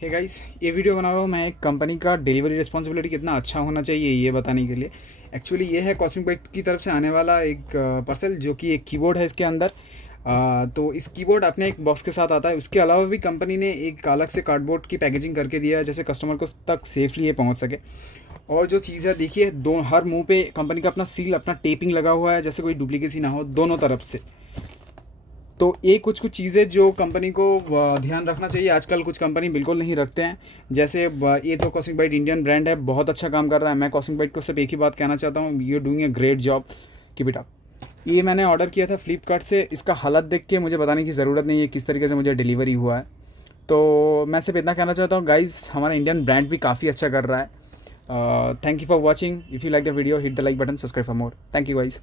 Hey guys, ये video बना रहा हूँ मैं एक कंपनी का डिलीवरी रिस्पॉन्सिबिलिटी कितना अच्छा होना चाहिए ये बताने के लिए। एक्चुअली ये है कॉस्मिक बाइट की तरफ से आने वाला एक पार्सल जो कि एक कीबोर्ड है इसके अंदर। तो इस कीबोर्ड अपने एक बॉक्स के साथ आता है। उसके अलावा भी कंपनी ने एक अलग से कार्डबोर्ड की पैकेजिंग करके दिया है जैसे कस्टमर को तक सेफली ये पहुँच सके। और जो चीज़ है देखिए, दो हर मुंह पे कंपनी का अपना सील, अपना टेपिंग लगा हुआ है जैसे कोई डुप्लीकेसी ना हो दोनों तरफ से। तो ये कुछ कुछ चीज़ें जो कंपनी को ध्यान रखना चाहिए, आजकल कुछ कंपनी बिल्कुल नहीं रखते हैं। जैसे ये तो कॉस्मिक बाइट इंडियन ब्रांड है, बहुत अच्छा काम कर रहा है। मैं कॉस्मिक बाइट को सिर्फ एक ही बात कहना चाहता हूँ, you doing a great job, keep it up. ये मैंने ऑर्डर किया था फ्लिपकार्ट से। इसका हालत देख के मुझे बताने की ज़रूरत नहीं है किस तरीके से मुझे डिलीवरी हुआ है। तो मैं सिर्फ इतना कहना चाहता हूँ गाइज़, हमारा इंडियन ब्रांड भी काफ़ी अच्छा कर रहा है। Thank you for watching. If you like the video, hit the like button, subscribe for more. Thank you guys.